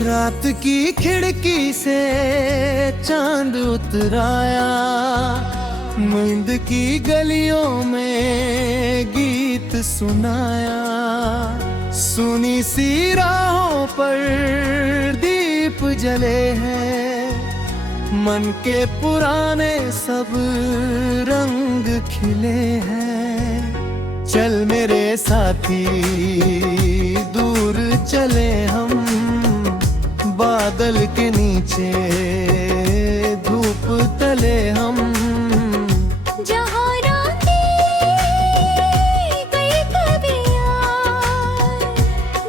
रात की खिड़की से चांद उतराया, नींद की गलियों में गीत सुनाया। सुनी सी राहों पर दीप जले हैं, मन के पुराने सब रंग खिले हैं। चल मेरे साथी दूर चले हम, बादल के नीचे धूप तले हम। जहाँ रातें गई कवियाँ,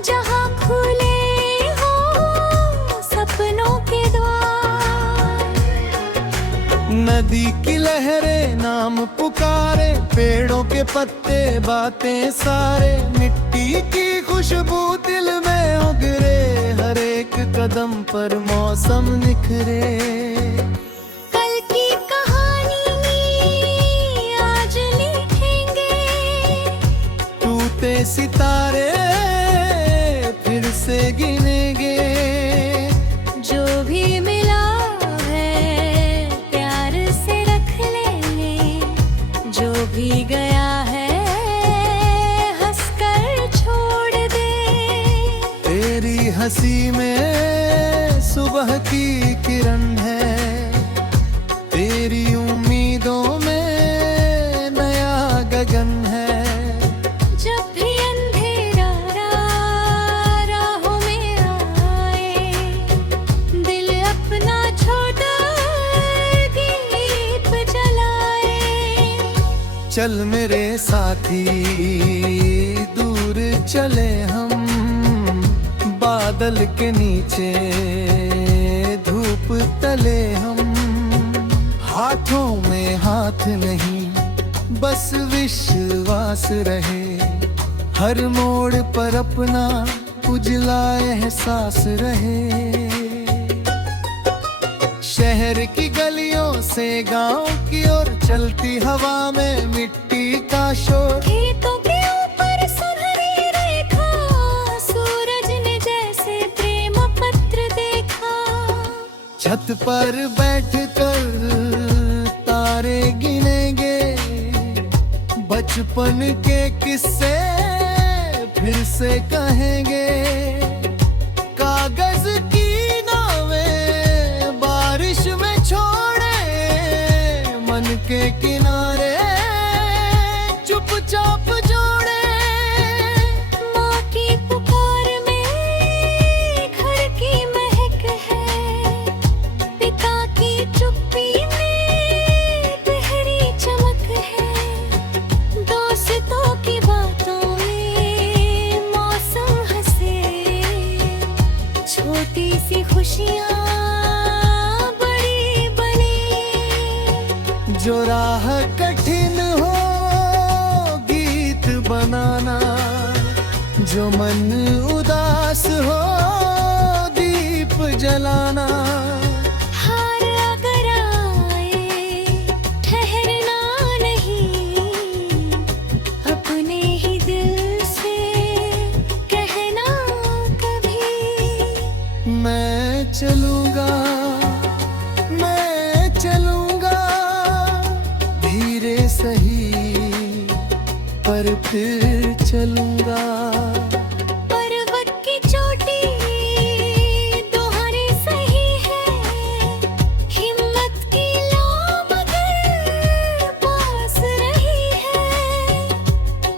जहाँ खुले हो सपनों के द्वार। नदी की लहरें नाम पुकारे, पेड़ों के पत्ते बातें सारे। मिट्टी की खुशबू दिल में उगरे, हर एक कदम पर मौसम निखरे। कल की कहानी आज लिखेंगे, टूटे सितारे फिर से गिनेंगे। जो भी मिला है प्यार से रख लेंगे, जो भी गया है हंसकर छोड़ दे। तेरी हंसी में सुबह की किरण है, तेरी उम्मीदों में नया गगन है। जब भी अंधेरा राहों में आए, दिल अपना छोटा दीप जलाए। चल मेरे साथी दूर चले हम, बादल के नीचे धूप तले हम। हाथों में हाथ नहीं, बस विश्वास रहे। हर मोड़ पर अपना उजला एहसास रहे। शहर की गलियों से गांव की ओर चलती हवा में मिट्टी का शोर। खेतों के ऊपर सुनहरी रेखा, सूरज ने जैसे प्रेम पत्र देखा। छत पर बैठकर तारे गिनेंगे, बचपन के किस्से फिर से कहेंगे। कागज की नावें बारिश में छोड़े, मन के किनारे चुपचाप जोड़े। माँ की पुकार में घर की महक है, पिता की चुप्पी में गहरी चमक है। दोस्तों की बातों में मौसम हंसे, छोटी सी खुशियाँ बड़ी बनी। जो राह कठिन हो गीत बनाना, जो मन उदास हो दीप जलाना। हार अगर आए ठहरना नहीं, अपने ही दिल से कहना कभी। मैं चलूंगा, मैं चलूंगा, धीरे सही पर फिर चलूंगा। पर्वत की चोटी दोहरे सही है, हिम्मत की लौ मगर पास रही है।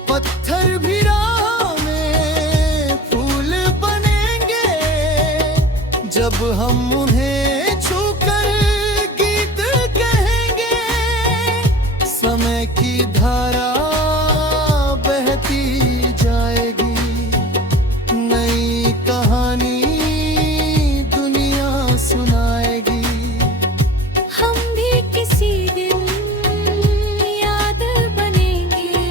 पत्थर भी राह में फूल बनेंगे, जब हम उन्हें छूकर गीत कहेंगे। समय की धारा बहती जाएगी, नई कहानी दुनिया सुनाएगी। हम भी किसी दिन याद बनेंगे,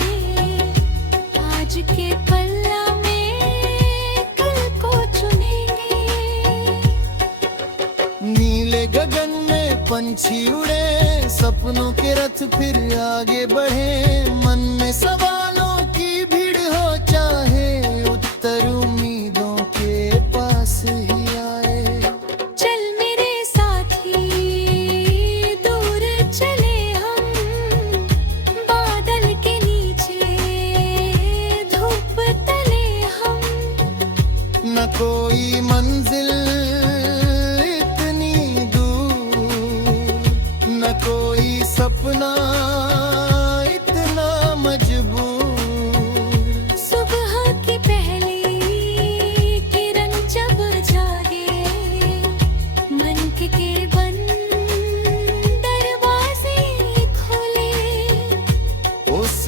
आज के पल्ला में कल को चुनेंगे। नीले गगन में पंछी उड़े, सपनों के रथ फिर आगे बढ़े। मन में सवालों की भीड़ हो, चाहे उत्तर उम्मीदों के पास ही आए।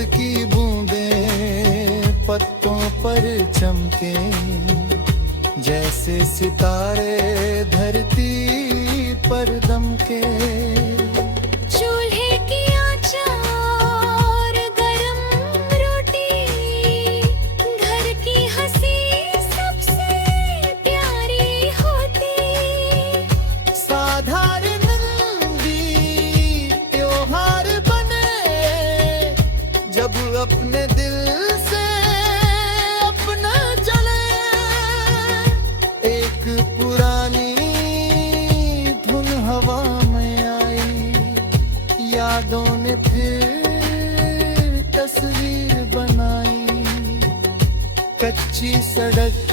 की बूंदें पत्तों पर चमके, जैसे सितारे धरती पर दमके। चूल्हे की आँच और गरम रोटी, घर की हंसी सबसे प्यारी होती। साधारण भी त्योहार बने, जब अपने दिल से अपना चले। एक पुरानी धुन हवा में आई, यादों ने फिर तस्वीर बनाई। कच्ची सड़क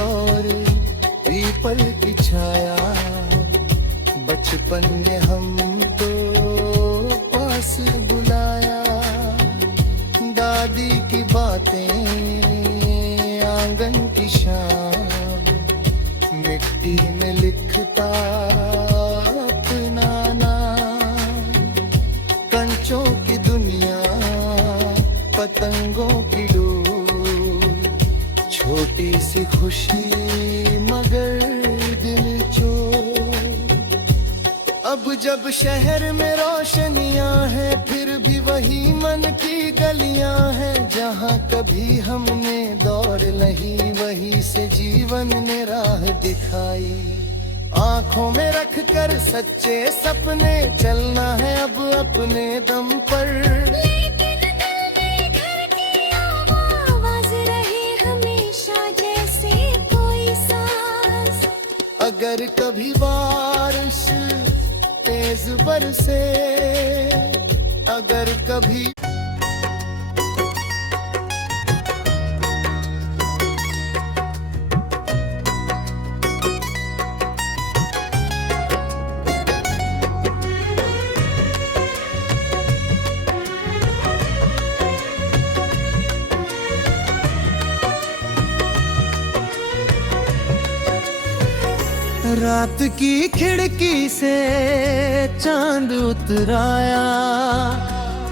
और पीपल की छाया, बचपन ने हमको पास बुलाया। दादी की बातें, आंगन की शाम, मिट्टी में लिखता अपना नाम। कंचों की दुनिया, पतंगों की डोर, छोटी सी खुशी मगर दिल चोर। अब जब शहर में रोशनियां हैं, फिर भी वही मन की गलियां हैं। जहां कभी हमने दौड़ लही, वही से जीवन ने राह दिखाई। आंखों में रख कर सच्चे सपने, चलना है अब अपने दम पर। लेकिन दिल में घर की आवाज रहे हमेशा, जैसे कोई सांस। अगर कभी बारिश तेज बरसे, अगर कभी रात की खिड़की से चांद उतराया,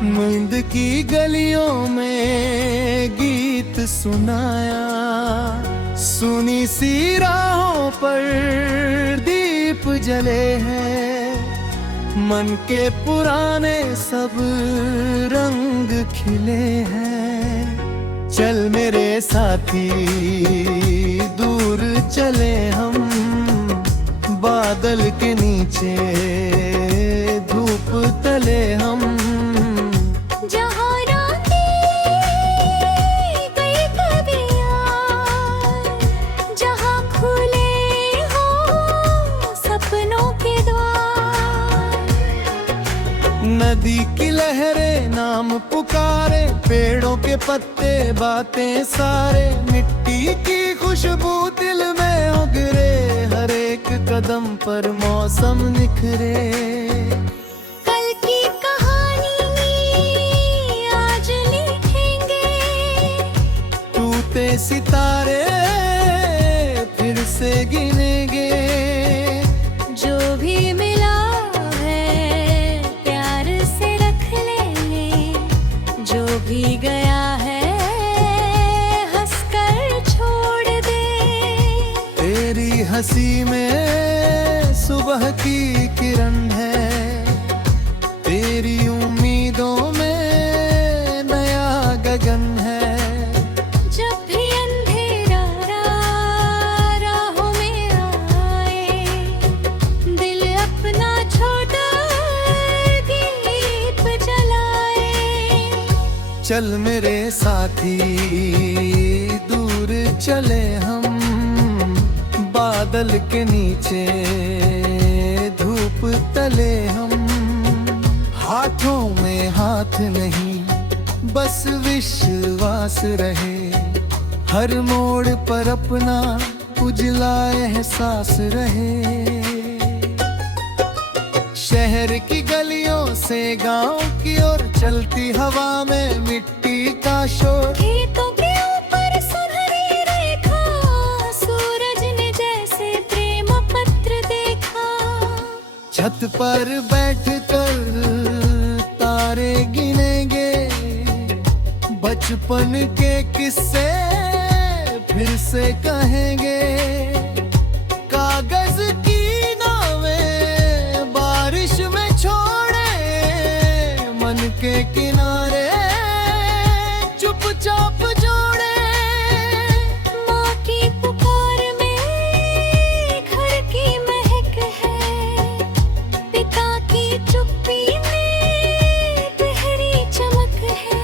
नींद की गलियों में गीत सुनाया। सुनी सी राहों पर दीप जले हैं, मन के पुराने सब रंग खिले हैं। चल मेरे साथी दूर चले हम, बादल के नीचे धूप तले हम। जहाँ रातें गई कवियाँ, जहाँ खुले हो सपनों के द्वार। नदी की लहरें नाम पुकारे, पेड़ों के पत्ते बातें सारे। मिट्टी की खुशबू दिल में उगरे, हर एक कदम पर मौसम निखरे। कल की कहानी आज लिखेंगे, टूटे सितारे फिर से गिनेंगे। जो भी मिला है प्यार से रख लेंगे, जो भी गया है हंसकर छोड़ दे। तेरी हंसी में सुबह की किरण है, तेरी उम्मीदों में नया गगन है। जब भी अंधेरा राहों में आए, दिल अपना छोटा दीप जलाए। चल मेरे साथी दूर चले हम, बादल के नीचे धूप तले हम। हाथों में हाथ नहीं, बस विश्वास रहे। हर मोड़ पर अपना उजला एहसास रहे। शहर की गलियों से गांव की ओर चलती हवा में मिट्टी का शोर। खेतों के ऊपर सुनहरी रेखा, सूरज ने जैसे प्रेम पत्र देखा। छत पर बैठकर तारे गिनेंगे, बचपन के किस्से फिर से कहेंगे, कागज की नावें बारिश में छोड़े, मन के किनारे चुपचाप जोड़े। माँ की पुकार में घर की महक है, पिता की चुप्पी में गहरी चमक है,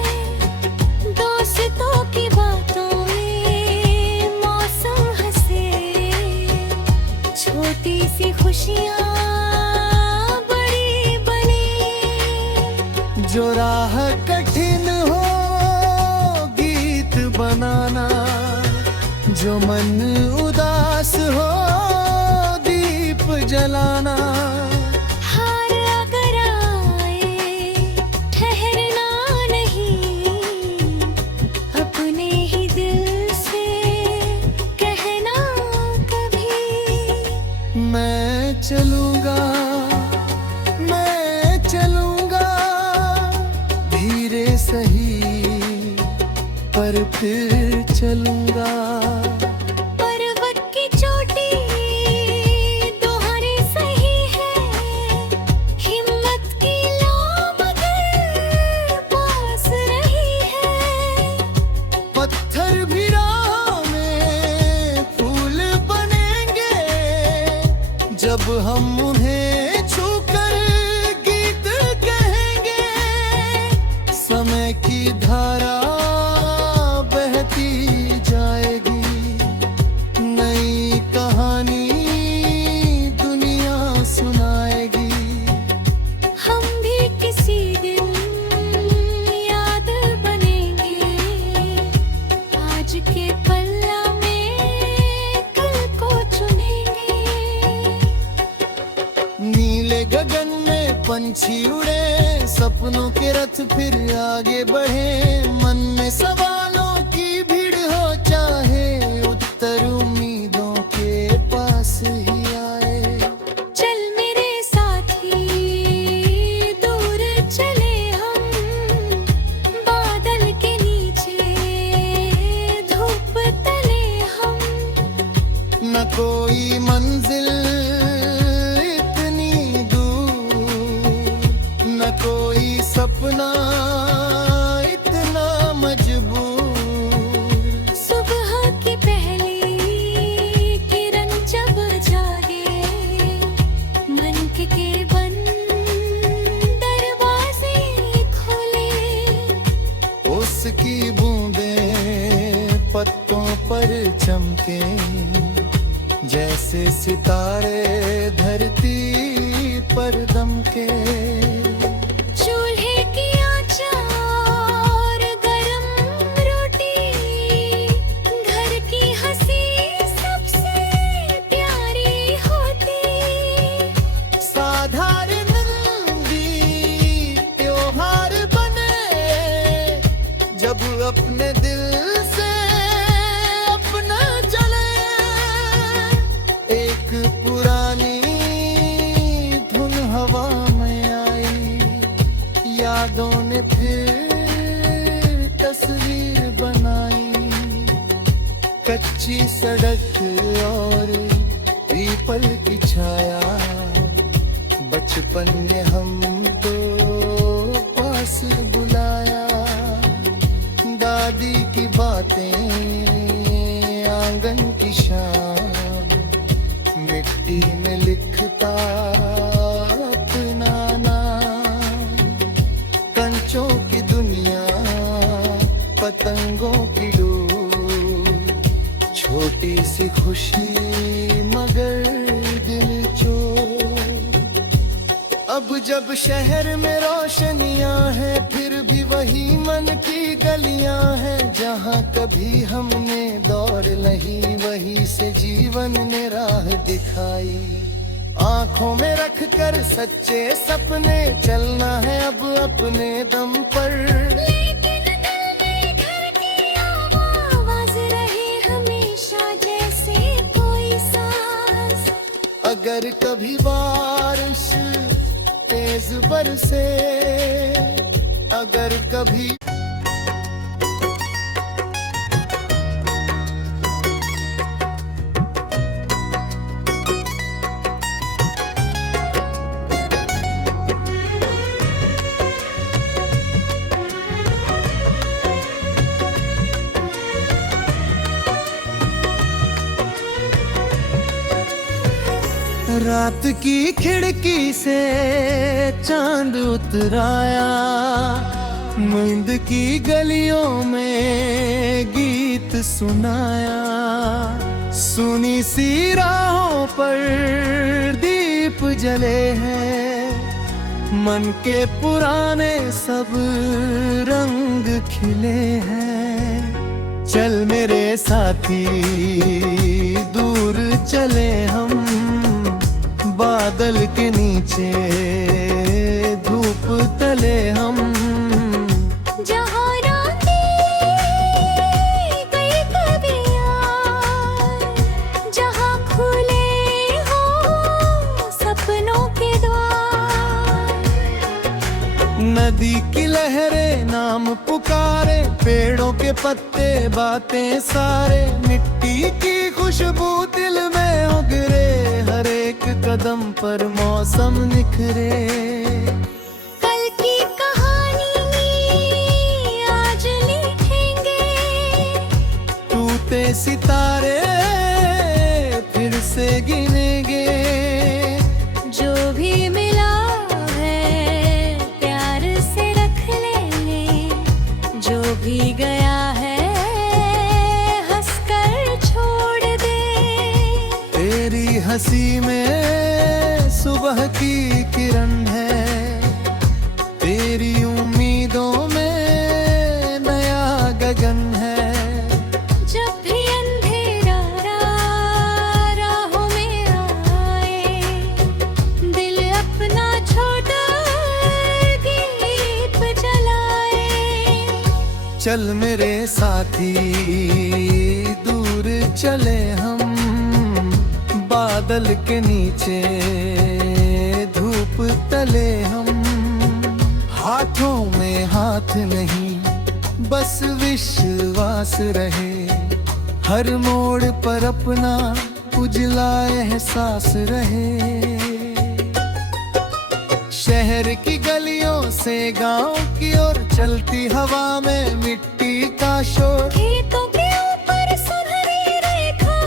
दोस्तों की बातों में मौसम हंसे, छोटी सी खुशियाँ बड़ी बनी। जो राह कठिन हो गीत बनाना, जो मन उदास हो दीप जलाना। हार अगर आए ठहरना नहीं, अपने ही दिल से कहना कभी। मैं चलूंगा, मैं चलूंगा, धीरे सही पर फिर चलूंगा। पर्वत की चोटी दोहरे सही है, हिम्मत की लो मगर पास रही है। पत्थर भी राह में फूल बनेंगे, जब हम उन्हें छूकर गीत कहेंगे। समय की धारा बहती जाएगी, नई कहानी दुनिया सुनाएगी। हम भी किसी दिन याद बनेंगे, आज के पल्ला में कल को चुनेंगे। नीले गगन में पंछी उड़े, सपनों के रथ फिर आगे बढ़े। मन में सवालों की भीड़ हो, चाहे उत्तर उम्मीदों के पास ही आए। चल मेरे साथी दूर चले हम, बादल के नीचे धूप तले हम। न कोई मंजिल इतनी दूर, न कोई सपना इतना मजबूर। सुबह की पहली किरण जब जागे, मन के बंद दरवाजे खोले। उसकी बूंदें पत्तों पर चमके, जैसे सितारे धरती पर दमके। चूल्हे की आँच और गरम रोटी, घर की हंसी सबसे प्यारी होती। साधारण भी त्योहार बने, जब अपने दिल से अपना चले। एक पुरानी धुन हवा में आई, यादों ने फिर तस्वीर बनाई। कच्ची सड़क और पीपल की छाया, बचपन ने हमको पास बुलाया। दादी की बातें, आंगन की शाम, मिट्टी में लिखता अपना नाम। कंचों की दुनिया, पतंगों की डोर, छोटी सी खुशी मगर दिल चोर। अब जब शहर में रोशनियां हैं, फिर भी वही मन की गलियां हैं। जहां कभी हमने दौड़ लही, वही से जीवन ने राह दिखाई। आंखों में रख कर सच्चे सपने, चलना है अब अपने दम पर। लेकिन दिल में घर की आवाज रहे हमेशा, जैसे कोई सांस। अगर कभी बारिश तेज बरसे, अगर कभी रात की खिड़की से चांद उतराया, नींद की गलियों में गीत सुनाया, सुनी सी राहों पर दीप जले हैं, मन के पुराने सब रंग खिले हैं। चल मेरे साथी दूर चले हम, बादल के नीचे धूप तले हम। जहाँ रातें गई कवियाँ, जहाँ खुले हो सपनों के द्वार। नदी की लहरें नाम पुकारे, पेड़ों के पत्ते बातें सारे, मिट्टी की खुशबू दिल में उगरे, हर एक कदम पर मौसम निखरे। कल की कहानी आज लिखेंगे, टूटे सितारे फिर से गिनेंगे। जो भी मिला है प्यार से रख लेंगे, जो भी गया है हंसकर छोड़ दे। तेरी हंसी में सुबह की किरण है, तेरी उम्मीदों में नया गगन है। जब भी अंधेरा राहों में आए, दिल अपना छोटा दीप जलाए। चल मेरे साथी दूर चले हम, बादल के नीचे धूप तले हम। हाथों में हाथ नहीं, बस विश्वास रहे, हर मोड़ पर अपना उजला एहसास रहे। शहर की गलियों से गांव की ओर चलती हवा में मिट्टी का शोर। खेतों के ऊपर सुनहरी रेखा,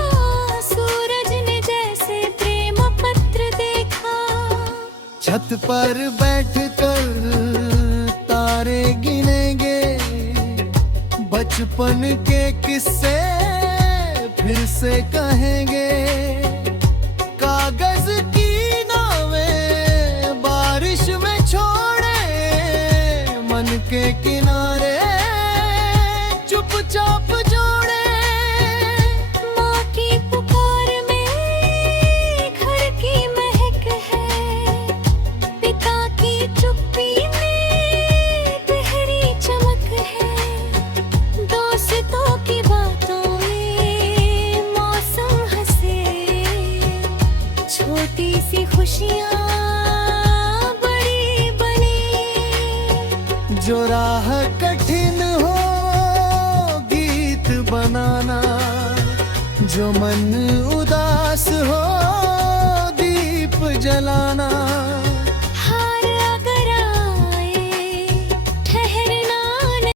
सूरज ने जैसे प्रेम पत्र देखा। छत पर बैठकर तारे गिनेंगे, बचपन के किस्से फिर से कहेंगे। कागज की नावें बारिश में छोड़े, मन के किनारे चुपचाप जोड़े। माँ की पुकार में घर की महक है, पिता की चुप्पी में गहरी चमक है। दोस्तों की बातों में मौसम हंसे, छोटी सी खुशियाँ बड़ी बनी। जो राह कठिन हो गीत बनाना, जो मन उदास हो दीप जलाना।